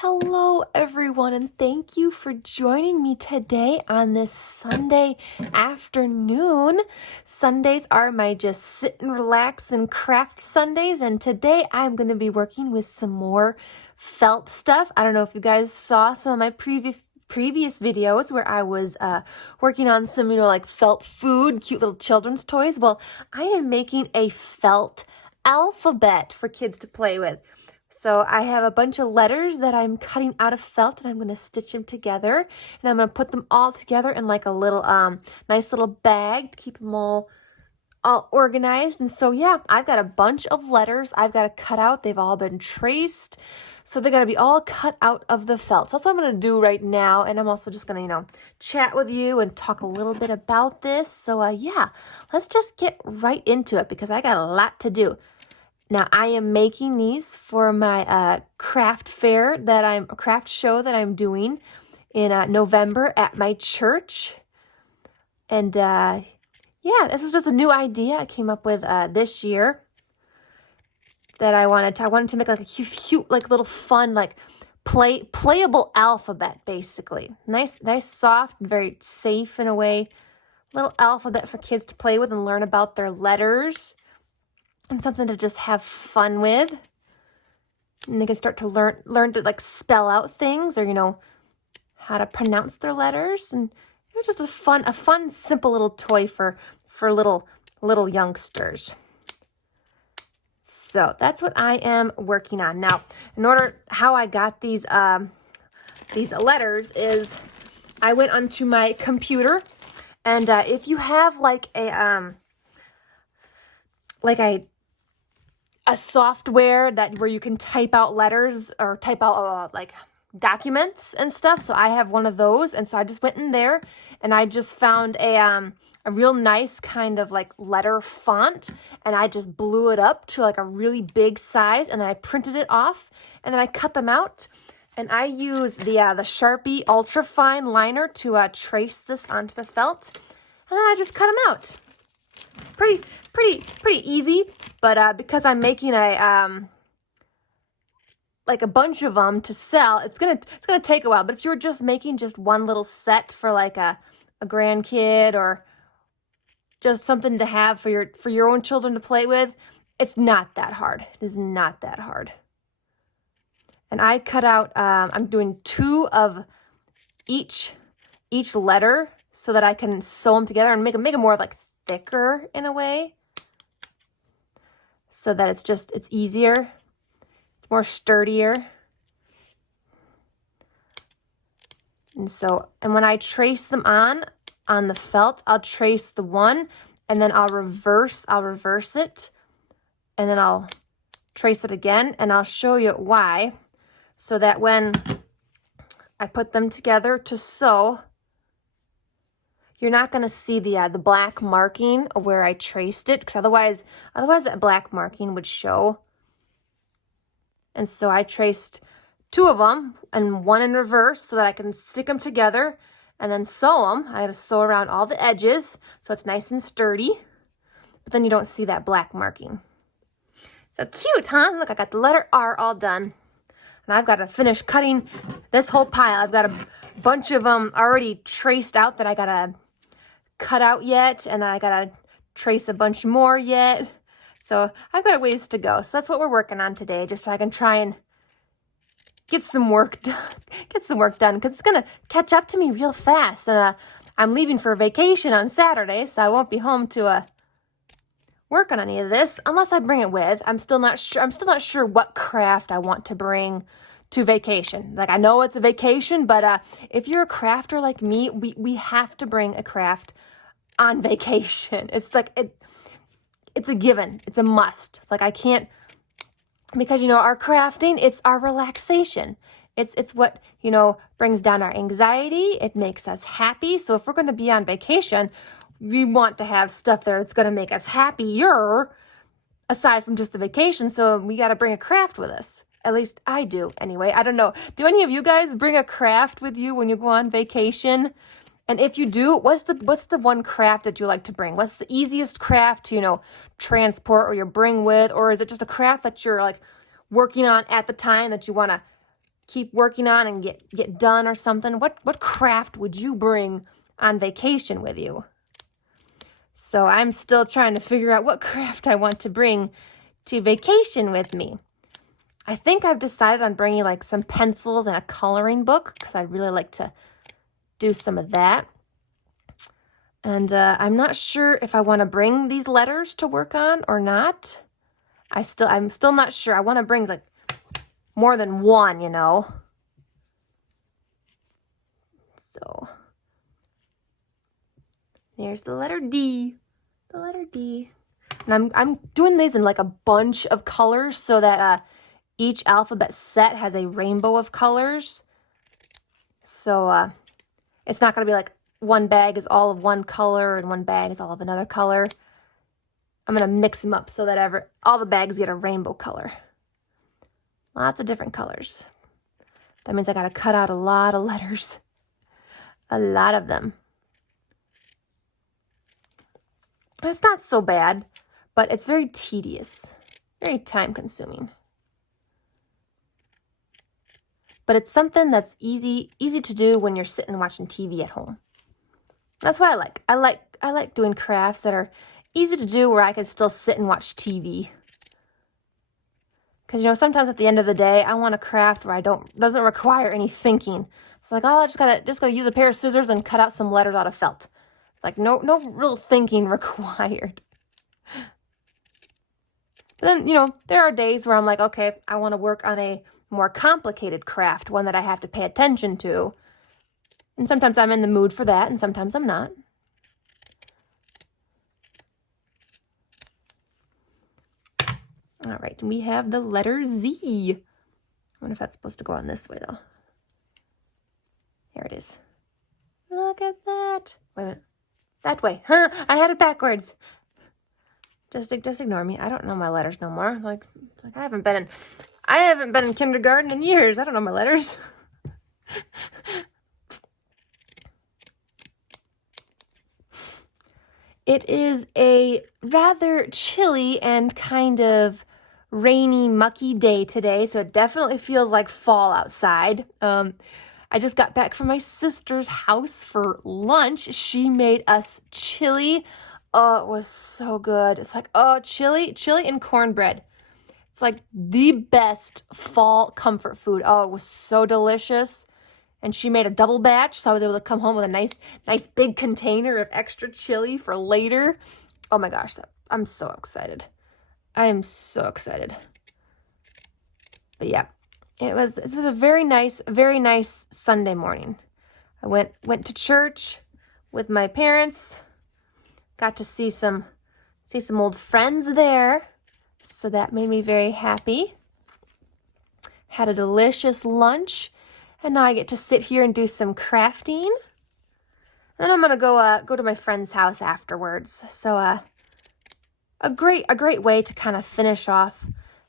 Hello, everyone, and thank you for joining me today on this Sunday afternoon. Sundays are my just sit and relax and craft Sundays, and today I'm going to be working with some more felt stuff. I don't know if you guys saw some of my previous videos where I was working on some, like felt food, cute little children's toys. Well, I am making a felt alphabet for kids to play with. So I have a bunch of letters that I'm cutting out of felt, and I'm going to stitch them together, and I'm going to put them all together in like a little nice little bag to keep them all organized. And so yeah, I've got a bunch of letters I've got to cut out. They've all been traced, so they're going to be all cut out of the felt. So that's what I'm going to do right now, and I'm also just going to chat with you and talk a little bit about this. So yeah, let's just get right into it because I got a lot to do. Now, I am making these for my craft show that I'm doing in November at my church. And yeah, this is just a new idea I came up with this year that I wanted to make like a cute, like little fun, like playable alphabet, basically. Nice, soft, very safe in a way. Little alphabet for kids to play with and learn about their letters. And something to just have fun with. And they can start to learn to like spell out things or, how to pronounce their letters. And just a fun, simple little toy for little youngsters. So that's what I am working on. Now, how I got these letters is I went onto my computer, and if you have like a software where you can type out letters or type out like documents and stuff. So I have one of those, and so I just went in there and I just found a real nice kind of like letter font, and I just blew it up to like a really big size, and then I printed it off, and then I cut them out, and I used the Sharpie Ultra Fine liner to trace this onto the felt, and then I just cut them out. Pretty easy, but because I'm making a bunch of them to sell, it's gonna take a while. But if you're just making just one little set for like a grandkid or just something to have for your own children to play with, it's not that hard. It is not that hard. And I cut out. I'm doing 2 of each letter so that I can sew them together and make them more like thicker in a way, so that it's easier, it's more sturdier. And when I trace them on the felt, I'll trace the one, and then I'll reverse it, and then I'll trace it again, and I'll show you why, so that when I put them together to sew, you're not going to see the black marking of where I traced it, because otherwise that black marking would show. And so I traced 2 of them and one in reverse so that I can stick them together and then sew them. I had to sew around all the edges so it's nice and sturdy, but then you don't see that black marking. So cute, huh? Look, I got the letter R all done. And I've got to finish cutting this whole pile. I've got a bunch of them already traced out that I got to cut out yet, and then I gotta trace a bunch more yet. So I've got a ways to go. So that's what we're working on today, just so I can try and get some work done. Because it's gonna catch up to me real fast. And I'm leaving for vacation on Saturday, so I won't be home to work on any of this unless I bring it with. I'm still not sure what craft I want to bring to vacation. Like, I know it's a vacation, but if you're a crafter like me, we have to bring a craft on vacation. It's like it's a given. It's a must. It's like I can't, because our crafting, it's our relaxation. It's what brings down our anxiety. It makes us happy. So if we're going to be on vacation, we want to have stuff there that's going to make us happier aside from just the vacation. So we got to bring a craft with us. At least I do anyway. I don't know. Do any of you guys bring a craft with you when you go on vacation? And if you do, what's the one craft that you like to bring? What's the easiest craft to, transport or you bring with? Or is it just a craft that you're like working on at the time that you want to keep working on and get done or something. What craft would you bring on vacation with you? So I'm still trying to figure out what craft I want to bring to vacation with me. I think I've decided on bringing like some pencils and a coloring book because I'd really like to do some of that. And I'm not sure if I want to bring these letters to work on or not. I'm still not sure. I want to bring like more than one, you know. So there's the letter D. The letter D. And I'm doing these in like a bunch of colors so that each alphabet set has a rainbow of colors. So it's not going to be like one bag is all of one color and one bag is all of another color. I'm going to mix them up so that all the bags get a rainbow color. Lots of different colors. That means I got to cut out a lot of letters. A lot of them. It's not so bad, but it's very tedious. Very time consuming. But it's something that's easy to do when you're sitting watching TV at home. That's what I like. I like doing crafts that are easy to do where I can still sit and watch TV. Because, you know, sometimes at the end of the day, I want a craft where doesn't require any thinking. It's like, oh, I just gotta use a pair of scissors and cut out some letters out of felt. It's like no real thinking required. But then, you know, there are days where I'm like, okay, I want to work on a more complicated craft, one that I have to pay attention to. And sometimes I'm in the mood for that, and sometimes I'm not. All right, we have the letter Z. I wonder if that's supposed to go on this way, though. There it is. Look at that. Wait a minute. That way. Huh, I had it backwards. Just ignore me. I don't know my letters no more. It's like I haven't been in kindergarten in years. I don't know my letters. It is a rather chilly and kind of rainy, mucky day today, so it definitely feels like fall outside. I just got back from my sister's house for lunch. She made us chili. Oh, it was so good. It's like, oh, chili and cornbread. It's like the best fall comfort food. Oh, it was so delicious. And she made a double batch, so I was able to come home with a nice big container of extra chili for later. Oh my gosh, I'm so excited. I am so excited. But yeah, it was a very nice Sunday morning. I went to church with my parents. Got to see some old friends there. So that made me very happy. Had a delicious lunch. And now I get to sit here and do some crafting. And then I'm gonna go to my friend's house afterwards. So a great way to kind of finish off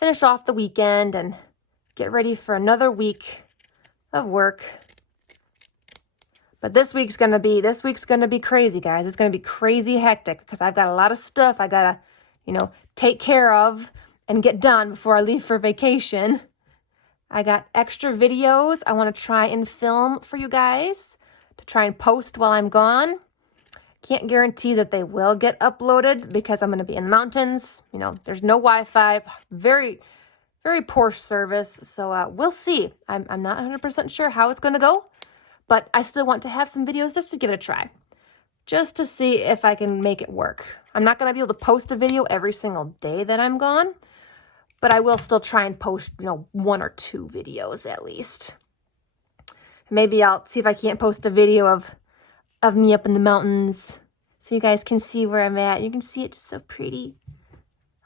the weekend and get ready for another week of work. But this week's gonna be crazy, guys. It's gonna be crazy hectic because I've got a lot of stuff I gotta, you know, take care of and get done before I leave for vacation. I got extra videos I want to try and film for you guys to try and post while I'm gone. Can't guarantee that they will get uploaded because I'm going to be in the mountains. You know, there's no Wi-Fi, very, very poor service. So we'll see. I'm not 100% sure how it's going to go, but I still want to have some videos just to give it a try, just to see if I can make it work. I'm not going to be able to post a video every single day that I'm gone, but I will still try and post, you know, 1 or 2 videos at least. Maybe I'll see if I can't post a video of me up in the mountains so you guys can see where I'm at. You can see it just so pretty.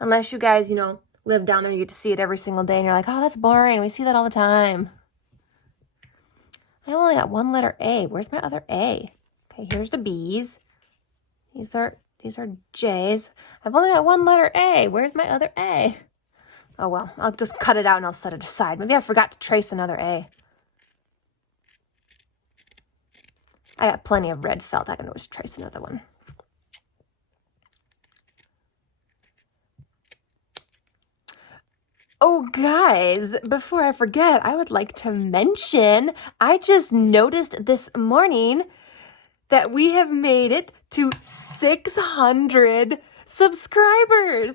Unless you guys, you know, live down there, you get to see it every single day and you're like, oh, that's boring. We see that all the time. I only got one letter A. Where's my other A? Okay, here's the B's. These are J's. I've only got one letter A. Where's my other A? Oh, well, I'll just cut it out and I'll set it aside. Maybe I forgot to trace another A. I got plenty of red felt. I can always trace another one. Oh, guys, before I forget, I would like to mention I just noticed this morning that we have made it to 600 subscribers.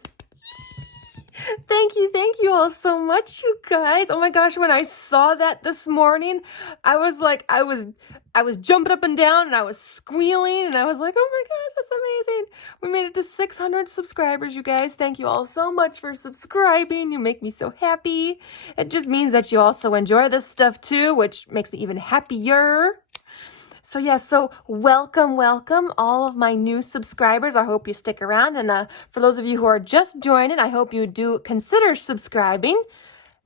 Thank you all so much, you guys. Oh my gosh, when I saw that this morning, I was like, I was jumping up and down and I was squealing and I was like, oh my God, that's amazing. We made it to 600 subscribers, you guys. Thank you all so much for subscribing. You make me so happy. It just means that you also enjoy this stuff too, which makes me even happier. So yeah, so welcome all of my new subscribers. I hope you stick around. And for those of you who are just joining, I hope you do consider subscribing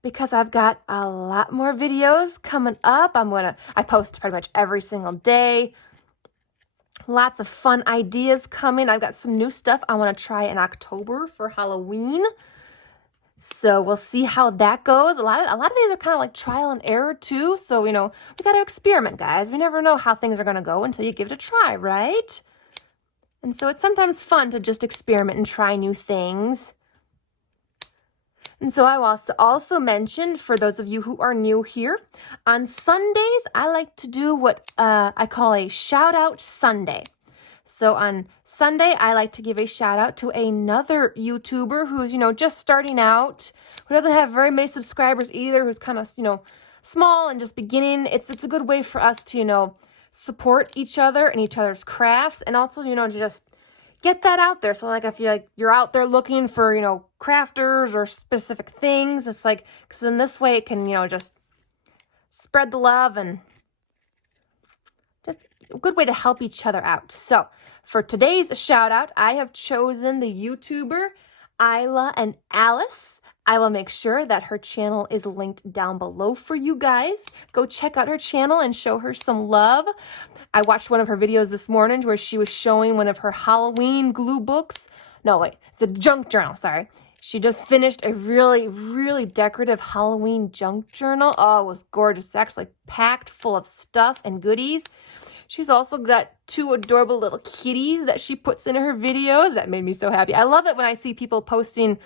because I've got a lot more videos coming up. I post pretty much every single day. Lots of fun ideas coming. I've got some new stuff I want to try in October for Halloween. So we'll see how that goes. A lot of these are kind of like trial and error too. So, we got to experiment, guys. We never know how things are going to go until you give it a try, right? And so it's sometimes fun to just experiment and try new things. And so I also mentioned, for those of you who are new here, on Sundays, I like to do what I call a shout out Sunday. So on Sunday, I like to give a shout out to another YouTuber who's, just starting out, who doesn't have very many subscribers either, who's kind of, small and just beginning. It's a good way for us to, support each other and each other's crafts, and also, to just get that out there. So like if you're out there looking for, crafters or specific things, it's like, because in this way it can, just spread the love and just a good way to help each other out. So for today's shout out, I have chosen the YouTuber Isla and Alice. I will make sure that her channel is linked down below for you guys. Go check out her channel and show her some love. I watched one of her videos this morning where she was showing one of her Halloween glue books. No, wait, it's a junk journal, sorry. She just finished a really, really decorative Halloween junk journal. Oh, it was gorgeous. It's actually packed full of stuff and goodies. She's also got 2 adorable little kitties that she puts in her videos. That made me so happy. I love it when I see people posting,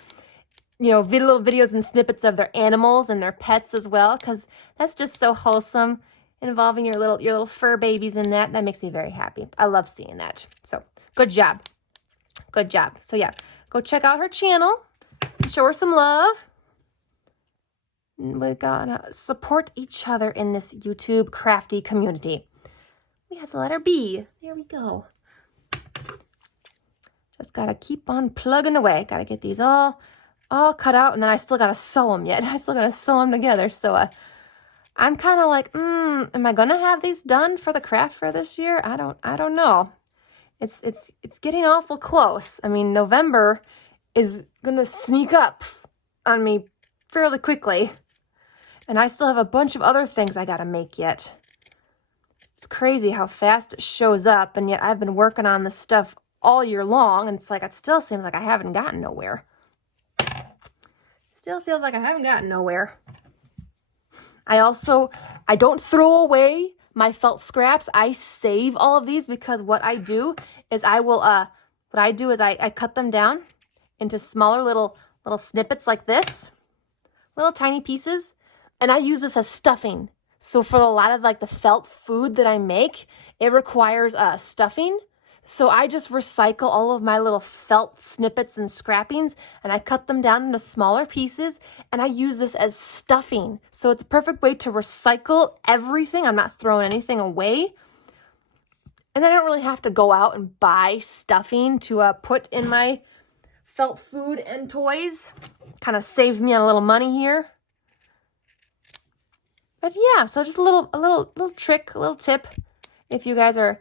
little videos and snippets of their animals and their pets as well, because that's just so wholesome, involving your little fur babies in that. That makes me very happy. I love seeing that. So good job. Good job. So yeah, go check out her channel. Show her some love. We gotta support each other in this YouTube crafty community. We have the letter B. There we go. Just gotta keep on plugging away. Gotta get these all cut out, and then I still gotta sew them yet. I still gotta sew them together. So I'm kind of like, am I gonna have these done for the craft fair this year? I don't know. It's getting awful close. I mean, November is gonna sneak up on me fairly quickly, and I still have a bunch of other things I gotta make yet. It's crazy how fast it shows up, and yet I've been working on this stuff all year long, and it's like it still seems like I haven't gotten nowhere. Still feels like I haven't gotten nowhere. I don't throw away my felt scraps. I save all of these because what I do is I cut them down into smaller little snippets like this, little tiny pieces, and I use this as stuffing. So for a lot of like the felt food that I make, it requires stuffing. So I just recycle all of my little felt snippets and scrappings, and I cut them down into smaller pieces, and I use this as stuffing. So it's a perfect way to recycle everything. I'm not throwing anything away. And then I don't really have to go out and buy stuffing to put in my felt food and toys. Kind of saves me a little money here. But yeah, so just a little trick, a little tip, if you guys are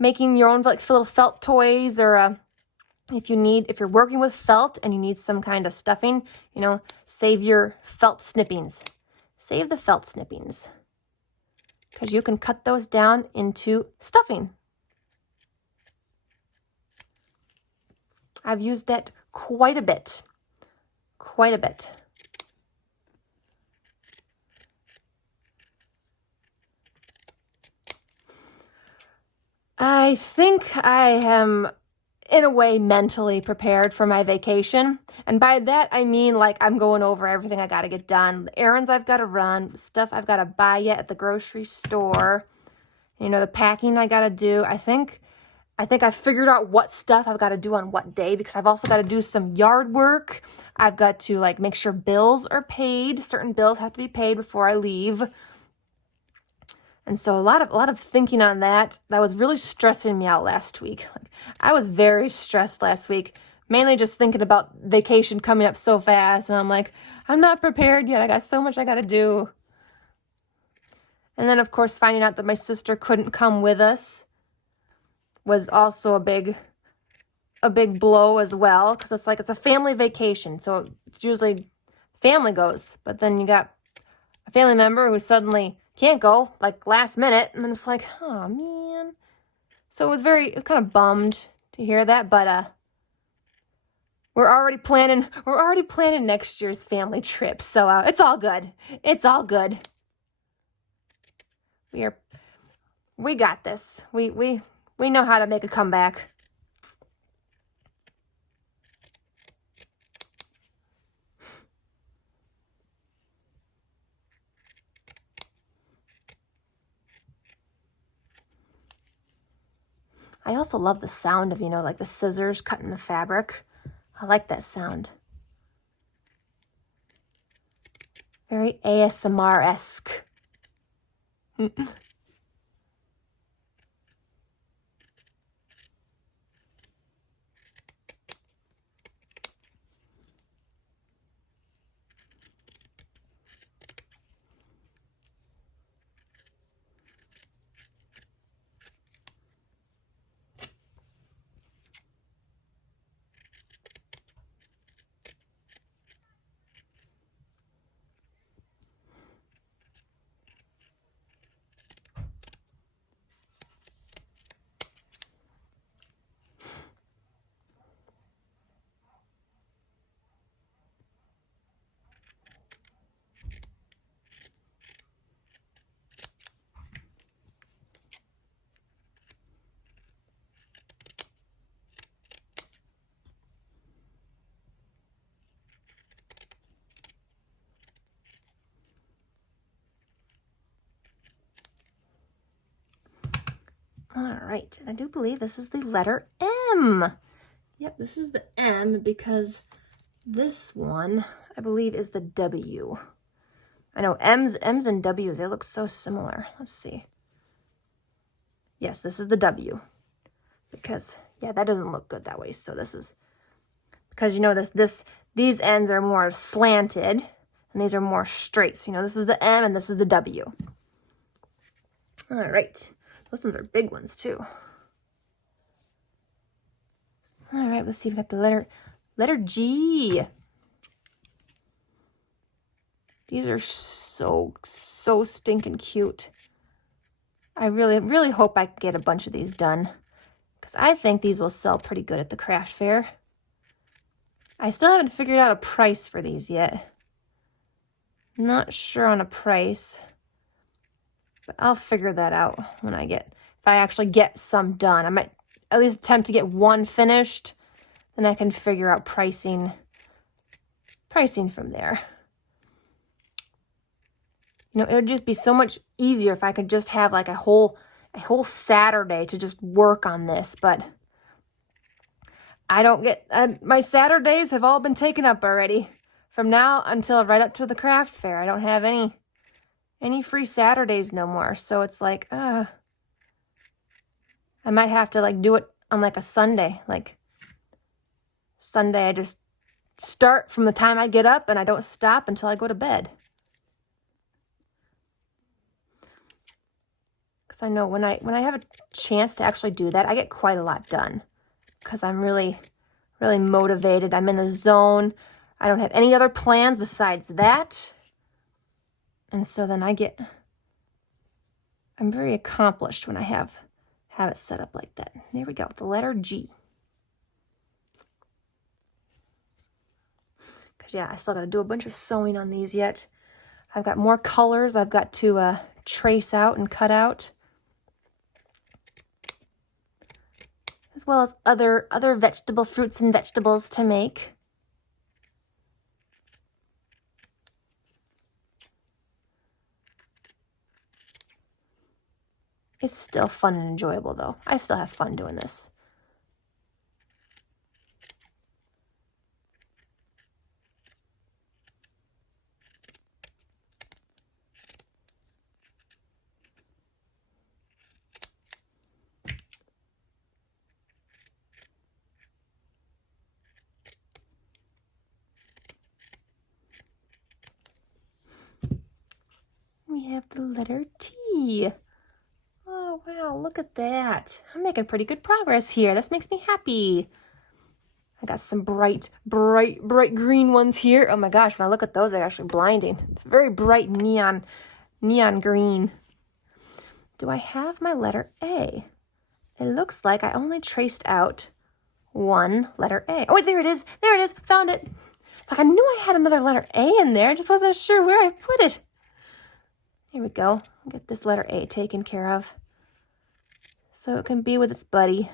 making your own like little felt toys, or if you're working with felt and you need some kind of stuffing, save your felt snippings. Save the felt snippings, because you can cut those down into stuffing. I've used that quite a bit. Quite a bit. I think I am in a way, mentally prepared for my vacation. And by that, I mean, like, I'm going over everything I got to get done, the errands I've got to run, stuff I've got to buy yet at the grocery store, you know, the packing I got to do. I think I figured out what stuff I've got to do on what day, because I've also got to do some yard work. I've got to, like, make sure bills are paid. Certain bills have to be paid before I leave. And so a lot of thinking on that. That was really stressing me out last week. Like, I was very stressed last week, mainly just thinking about vacation coming up so fast. And I'm like, I'm not prepared yet. I got so much I got to do. And then, of course, finding out that my sister couldn't come with us was also a big blow as well, because it's like, it's a family vacation. So it's usually family goes, but then you got a family member who suddenly can't go, like, last minute, and then it's like, oh man. So it was kind of bummed to hear that, but we're already planning next year's family trip, so it's all good. It's all good. We got this. We know how to make a comeback. I also love the sound of, you know, like the scissors cutting the fabric. I like that sound. Very ASMR-esque. All right, I do believe this is the letter M. Yep, this is the M, because this one, I believe, is the W. I know M's and W's, they look so similar. Let's see. Yes, this is the W. Because, yeah, that doesn't look good that way. So this is, because, you know, these ends are more slanted, and these are more straight. So, you know, this is the M, and this is the W. All right. Those ones are big ones, too. All right, let's see. We've got the letter G. These are so stinking cute. I really hope I can get a bunch of these done, because I think these will sell pretty good at the craft fair. I still haven't figured out a price for these yet. Not sure on a price, but I'll figure that out if I actually get some done. I might at least attempt to get one finished, then I can figure out pricing from there. You know, it would just be so much easier if I could just have like a whole Saturday to just work on this, but I don't get, my Saturdays have all been taken up already. From now until right up to the craft fair, I don't have any free Saturdays no more. So it's like, I might have to like do it on like a Sunday. Like Sunday, I just start from the time I get up and I don't stop until I go to bed. Because I know when I have a chance to actually do that, I get quite a lot done. Because I'm really motivated. I'm in the zone. I don't have any other plans besides that. And so then I'm very accomplished when I have it set up like that. There we go, the letter G. Because, yeah, I still got to do a bunch of sewing on these yet. I've got more colors I've got to trace out and cut out. as well as other vegetable fruits and vegetables to make. It's still fun and enjoyable though. I still have fun doing this. We have the letter T. Oh, wow, look at that. I'm making pretty good progress here. This makes me happy. I got some bright green ones here. Oh my gosh, when I look at those, they're actually blinding. It's very bright neon green. Do I have my letter A? It looks like I only traced out one letter A. Oh, wait, there it is. There it is. Found it. It's like I knew I had another letter A in there. I just wasn't sure where I put it. Here we go. I'll get this letter A taken care of so it can be with its buddy.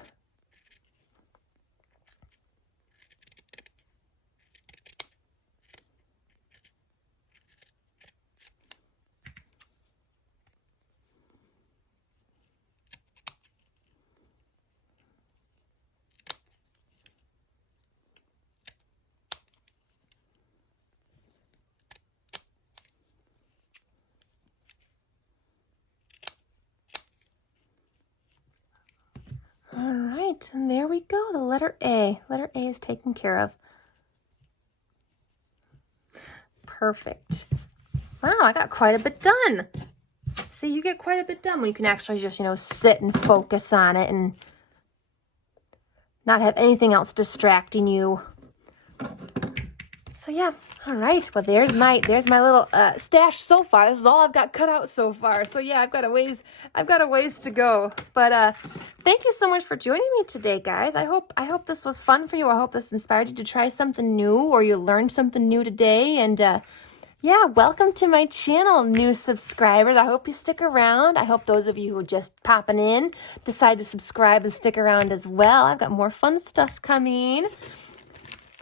All right, and there we go, the letter A. Letter A is taken care of. Perfect. Wow, I got quite a bit done. See, you get quite a bit done when you can actually just, sit and focus on it and not have anything else distracting you. So yeah, all right. Well, there's my little stash so far. This is all I've got cut out so far. So yeah, I've got a ways to go. But thank you so much for joining me today, guys. I hope this was fun for you. I hope this inspired you to try something new or you learned something new today. And yeah, welcome to my channel, new subscribers. I hope you stick around. I hope those of you who are just popping in decide to subscribe and stick around as well. I've got more fun stuff coming.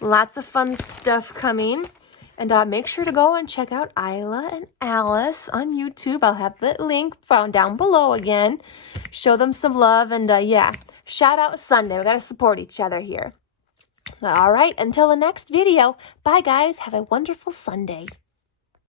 Lots of fun stuff coming. And make sure to go and check out Isla and Alice on YouTube. I'll have the link found down below again. Show them some love. And yeah, shout out Sunday. We got to support each other here. All right, until the next video. Bye, guys. Have a wonderful Sunday.